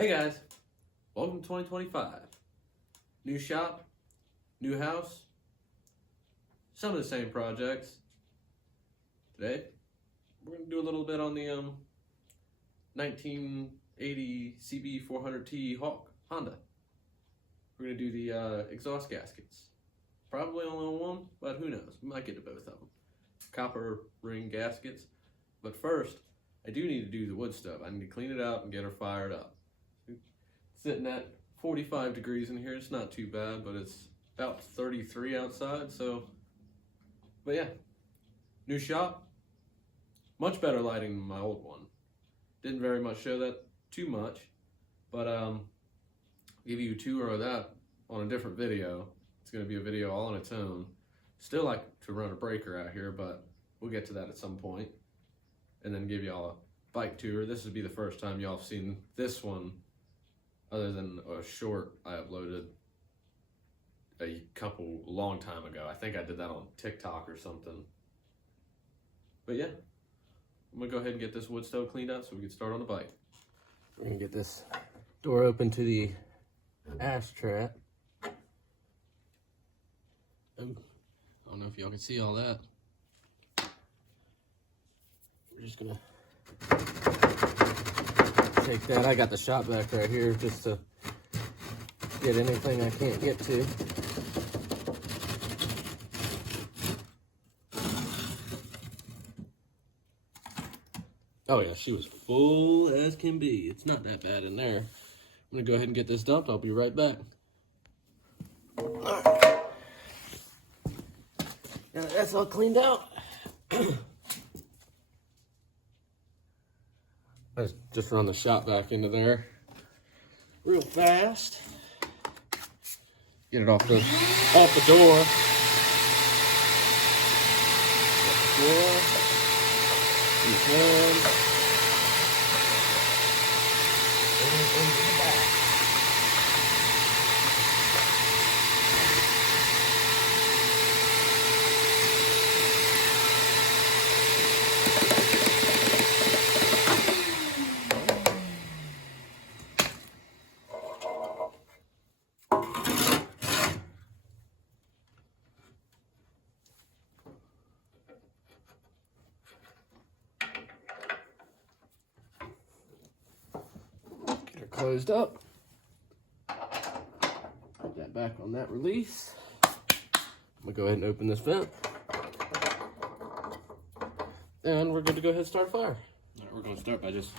Hey guys, welcome to 2025. New shop, new house, some of the same projects. Today, we're going to do a little bit on the 1980 CB400T Honda. We're going to do the exhaust gaskets. Probably only on one, but who knows? We might get to both of them. Copper ring gaskets. But first, I do need to do the wood stove. I need to clean it out and get her fired up. Sitting at 45 degrees in here. It's not too bad, but it's about 33 outside. But yeah, new shop, much better lighting than my old one. Didn't very much show that too much, but give you a tour of that on a different video. It's going to be a video all on its own. Still like to run a breaker out here, but we'll get to that at some point. And then give y'all a bike tour. This would be the first time y'all have seen this one, other than a short I uploaded a long time ago. I think I did that on TikTok or something. But yeah, I'm gonna go ahead and get this wood stove cleaned out so we can start on the bike. We're gonna get this door open to the ash trap. Oh, I don't know if y'all can see all that. We're just gonna take that. I got the shop vac right here just to get anything I can't get to. Oh yeah, she was full as can be. It's not that bad in there. I'm gonna go ahead and get this dumped. I'll be right back. Alright. Now that's all cleaned out. Let's just run the shop vac into there real fast. Get it off the door. Into the back. Closed up. Put that back on that release. I'm gonna go ahead and open this vent. And we're good to go ahead and start a fire. Alright, we're gonna start by just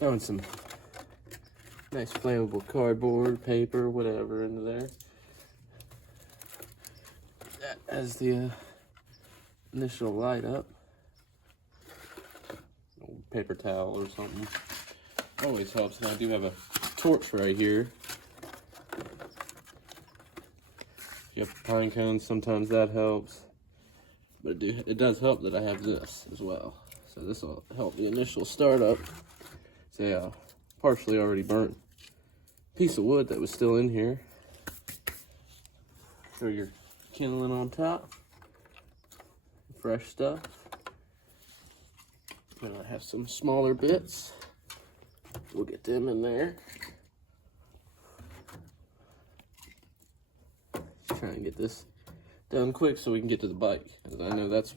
throwing some nice flammable cardboard, paper, whatever into there. That as the initial light up. Old paper towel or something. Always helps, and I do have a torch right here. If you have pine cones, sometimes that helps. But it does help that I have this as well. So this will help the initial startup. Say a partially already burnt piece of wood that was still in here. Throw your kindling on top. Fresh stuff. And I have some smaller bits. We'll get them in there. Try and get this done quick so we can get to the bike. And I know that's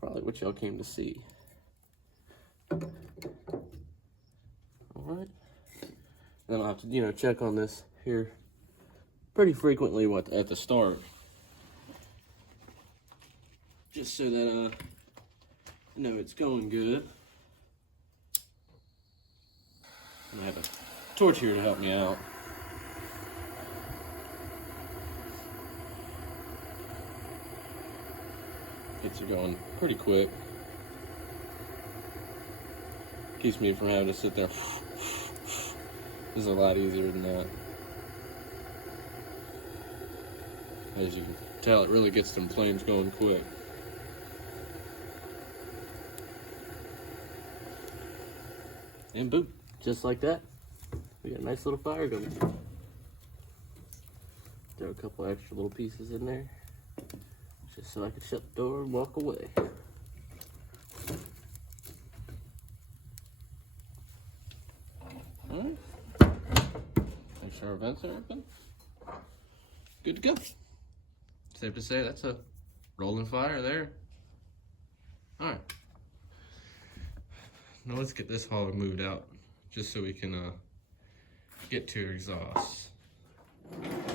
probably what y'all came to see. Alright. Then I'll have to, check on this here pretty frequently at the start. Just so that I know it's going good. And I have a torch here to help me out. Hits are going pretty quick. Keeps me from having to sit there. This is a lot easier than that. As you can tell, it really gets them flames going quick. And boom. Just like that, we got a nice little fire going. Throw a couple extra little pieces in there, just so I can shut the door and walk away. Alright, Our vents are open. Good to go. Safe to say that's a rolling fire there. Alright. Now let's get this hog moved out just so we can get to your exhaust.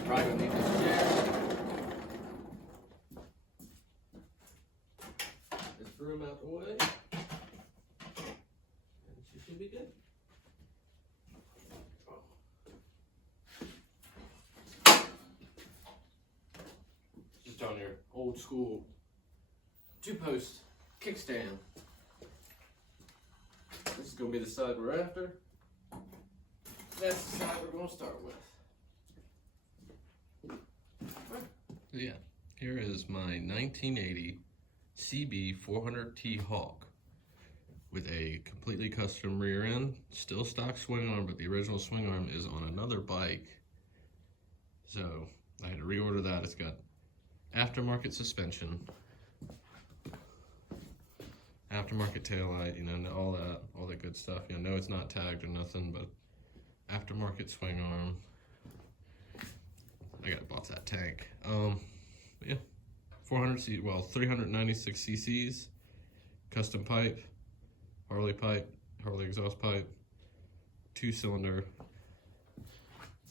Probably gonna need this chair. This broom out the way. And she should be good. Just on your old school 2-post kickstand. This is gonna be the side we're after. That's the side we're gonna start with. Yeah, here is my 1980 CB400T Hawk with a completely custom rear end, still stock swing arm, but the original swing arm is on another bike. So I had to reorder that. It's got aftermarket suspension, aftermarket taillight, you know, all that good stuff. You know, no, it's not tagged or nothing, but aftermarket swing arm. I bought that tank. Yeah, 396 cc's, custom pipe, Harley exhaust pipe, 2-cylinder.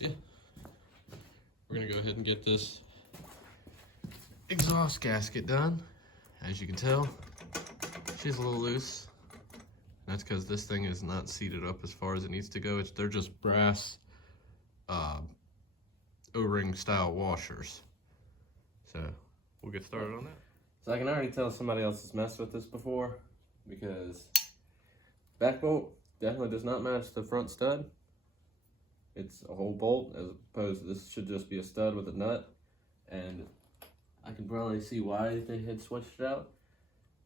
Yeah, we're gonna go ahead and get this exhaust gasket done. As you can tell, she's a little loose. That's because this thing is not seated up as far as it needs to go. They're just brass O-ring style washers. So we'll get started on that. So I can already tell somebody else has messed with this before, because back bolt definitely does not match the front stud. It's a whole bolt, as opposed to this should just be a stud with a nut. And I can probably see why they had switched it out,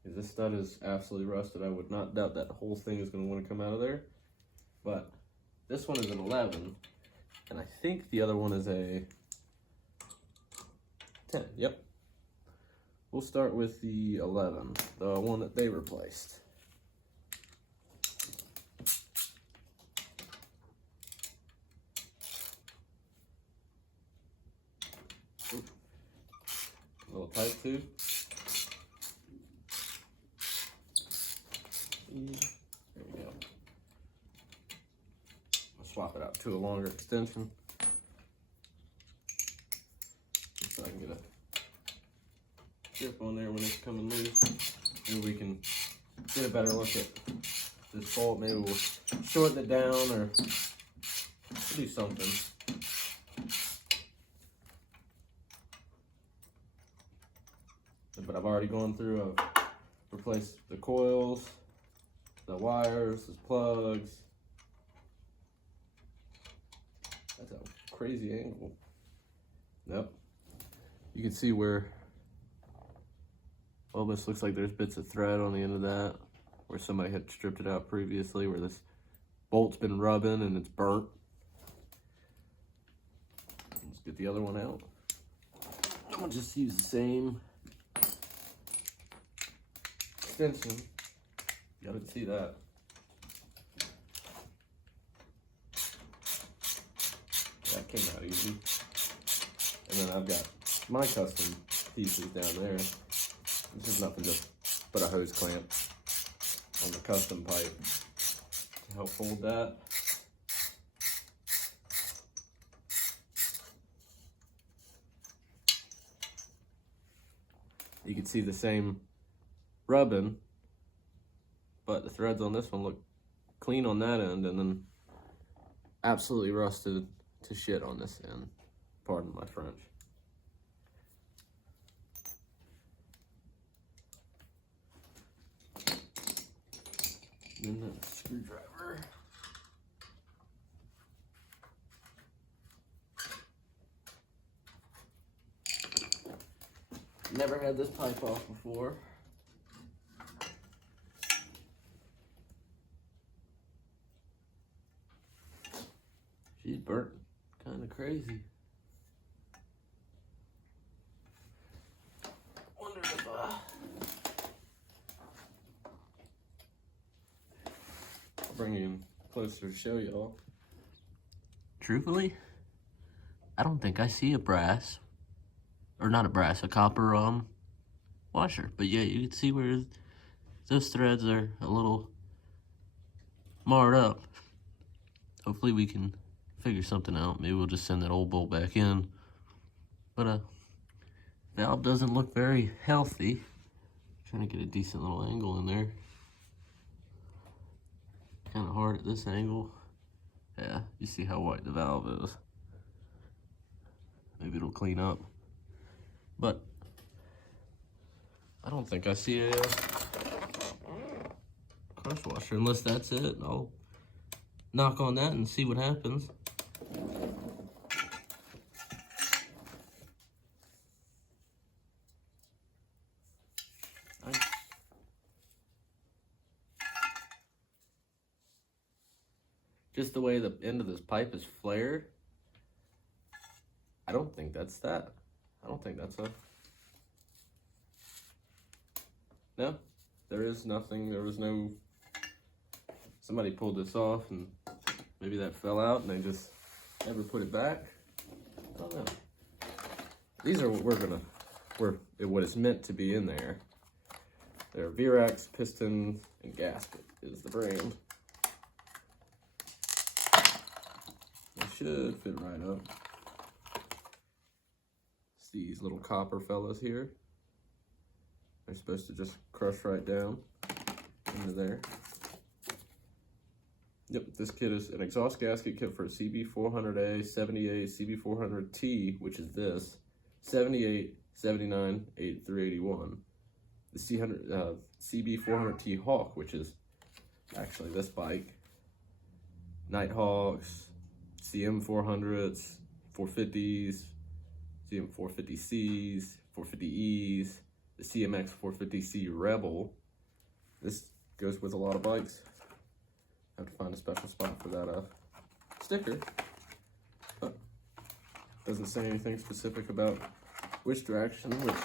because this stud is absolutely rusted. I would not doubt that whole thing is going to want to come out of there. But this one is an 11, and I think the other one is a 10. Yep. We'll start with the 11, the one that they replaced. Ooh. A little tight too. There we go. I'll swap it out to a longer extension so I can get a grip on there when it's coming loose. Maybe we can get a better look at this bolt. Maybe we'll shorten it down or do something. But I've already gone through, I've replaced the coils, the wires, the plugs. That's a crazy angle. Nope. You can see where almost looks like there's bits of thread on the end of that, where somebody had stripped it out previously, where this bolt's been rubbing and it's burnt. Let's get the other one out. I'm gonna just use the same extension. Y'all didn't see that. That came out easy. And then I've got my custom pieces down there. This is nothing, just put a hose clamp on the custom pipe to help hold that. You can see the same rubbing, but the threads on this one look clean on that end, and then absolutely rusted to shit on this end. Pardon my French. And then a screwdriver. Never had this pipe off before. She's burnt kind of crazy. Wonder if I'll bring you in closer to show y'all. Truthfully, I don't think I see a brass, or not a brass, a copper washer. But yeah, you can see where those threads are a little marred up. Hopefully we can figure something out. Maybe we'll just send that old bolt back in. But valve doesn't look very healthy. Trying to get a decent little angle in there. Kind of hard at this angle. Yeah, you see how white the valve is. Maybe it'll clean up. But I don't think I see a crush washer, unless that's it. I'll knock on that and see what happens. Just the way the end of this pipe is flared, I don't think that's that. I don't think that's a... No, there is nothing. There was no... Somebody pulled this off and maybe that fell out and they just never put it back. I don't know. These are what is meant to be in there. They're Virax, piston, and gasket is the brand. They should fit right up. It's these little copper fellas here. They're supposed to just crush right down into there. Yep, this kit is an exhaust gasket kit for a CB400A, 78, CB400T, which is this, 78, 79, 381. The CB400T Hawk, which is actually this bike. Nighthawks, CM400s, 450s, CM450Cs, 450Es, the CMX 450C Rebel. This goes with a lot of bikes. Have to find a special spot for that sticker. But doesn't say anything specific about which direction, which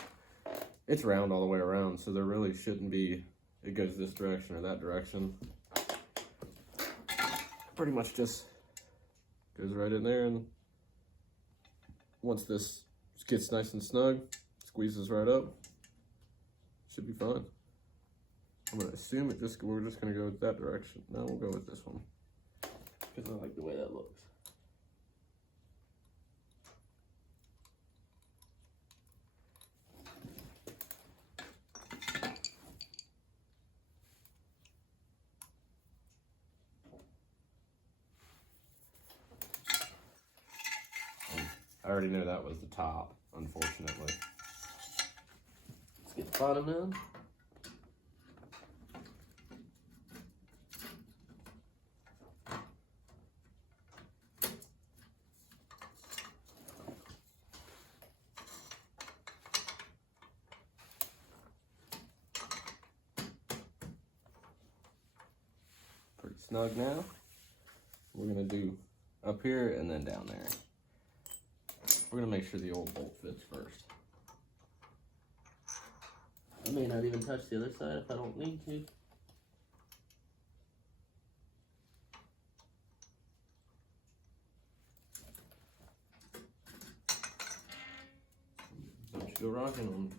it's round all the way around, so there really shouldn't be it goes this direction or that direction. Pretty much just goes right in there, and once this gets nice and snug, squeezes right up, should be fine. I'm gonna assume we're just gonna go with that direction. No, we'll go with this one because I like the way that looks. I already knew that was the top, unfortunately. Let's get the bottom in. Pretty snug now. We're gonna do up here and then down there. We're gonna make sure the old bolt fits first. I may not even touch the other side if I don't need to. Don't you go rocking them.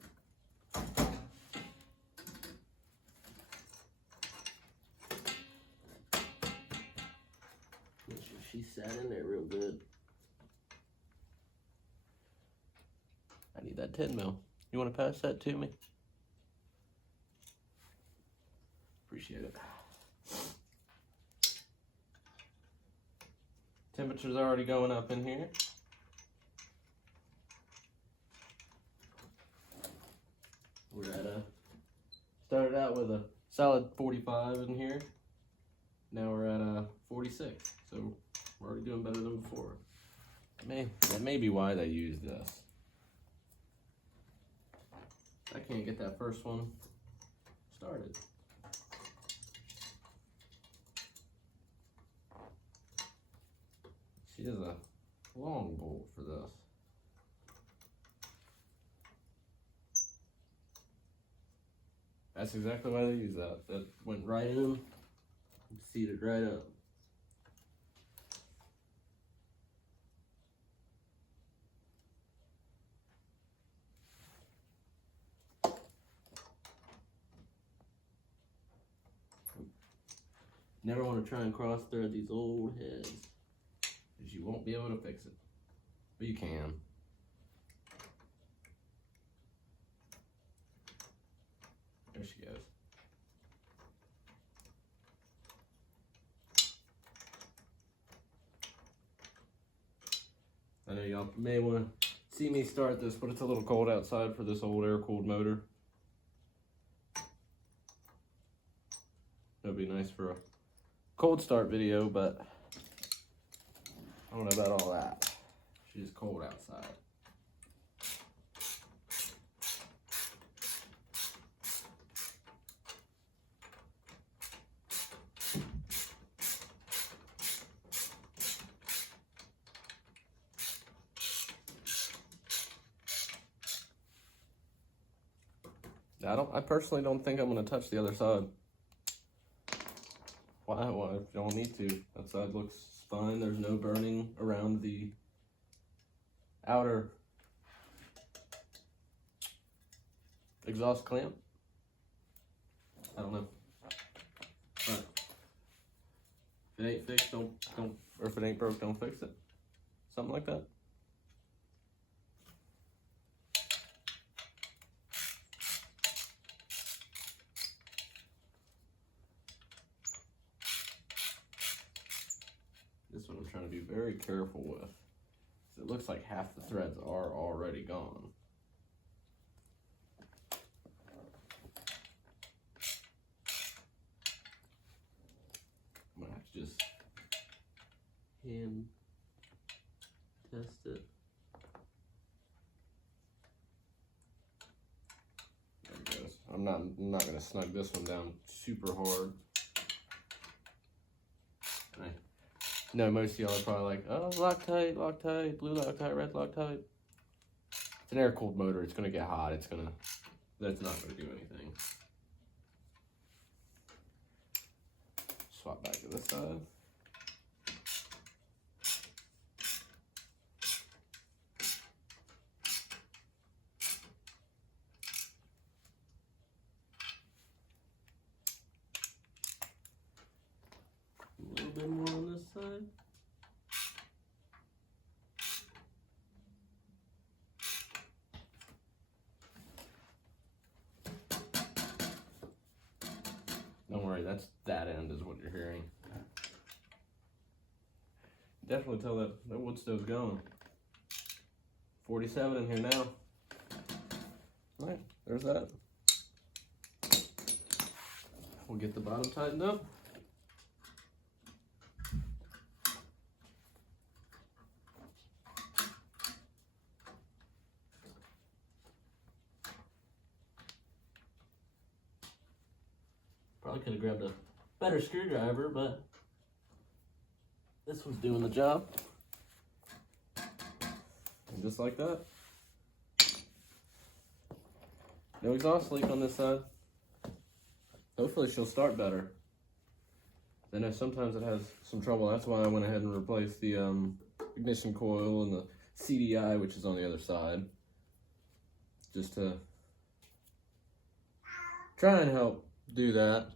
Make sure she sat in there real good. I need that 10 mil. You want to pass that to me? Appreciate it. Temperature's already going up in here. We're at started out with a solid 45 in here. Now we're at 46. So we're already doing better than before. That may be why they use this. I can't get that first one started. She has a long bolt for this. That's exactly why they use that. That went right in and seated right up. Never want to try and cross thread these old heads, because you won't be able to fix it. But you can. There she goes. I know y'all may want to see me start this, but it's a little cold outside for this old air-cooled motor. That'd be nice for a cold start video, but I don't know about all that. She's cold outside. I personally don't think I'm gonna touch the other side. Why? Well, I don't need to. That side looks fine. There's no burning around the outer exhaust clamp. I don't know. But if it ain't fixed, don't, or if it ain't broke, don't fix it. Something like that. This one I'm trying to be very careful with. It looks like half the threads are already gone. I'm gonna have to just hand test it. There it goes. I'm not gonna snug this one down super hard. No, most of y'all are probably like, oh, Loctite, blue Loctite, red Loctite. It's an air-cooled motor. It's gonna get hot. That's not gonna do anything. Swap back to this side. A little bit more on this side. Don't worry, that end is what you're hearing. Definitely tell that wood stove's going. 47 in here now. All right, there's that. We'll get the bottom tightened up. Probably could have grabbed a better screwdriver, but this one's doing the job. And just like that. No exhaust leak on this side. Hopefully she'll start better. I know sometimes it has some trouble. That's why I went ahead and replaced the ignition coil and the CDI, which is on the other side. Just to try and help do that.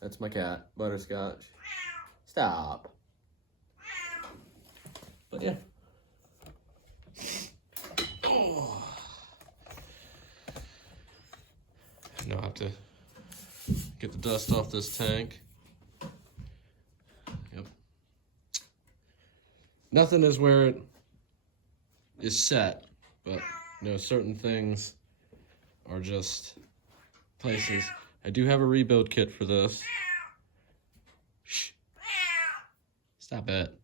That's my cat, Butterscotch. Stop. But yeah. Oh. Now I have to get the dust off this tank. Yep. Nothing is where it is set, but you know, certain things are just places. I do have a rebuild kit for this. Shh. Stop it.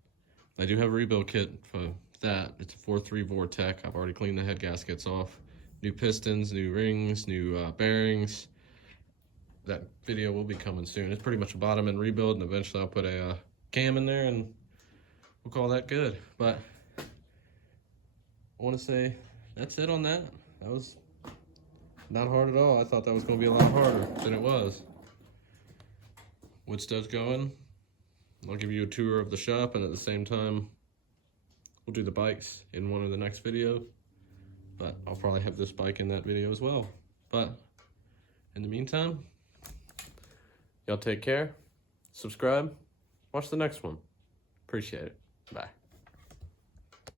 I do have a rebuild kit for that. It's a 4.3 Vortec. I've already cleaned the head gaskets off. New pistons, new rings, new bearings. That video will be coming soon. It's pretty much a bottom end rebuild, and eventually I'll put a cam in there and we'll call that good. But I want to say that's it on that. That was not hard at all. I thought that was going to be a lot harder than it was. Wood stove's going. I'll give you a tour of the shop, and at the same time, we'll do the bikes in one of the next videos. But I'll probably have this bike in that video as well. But in the meantime, Y'all take care. Subscribe. Watch the next one. Appreciate it. Bye.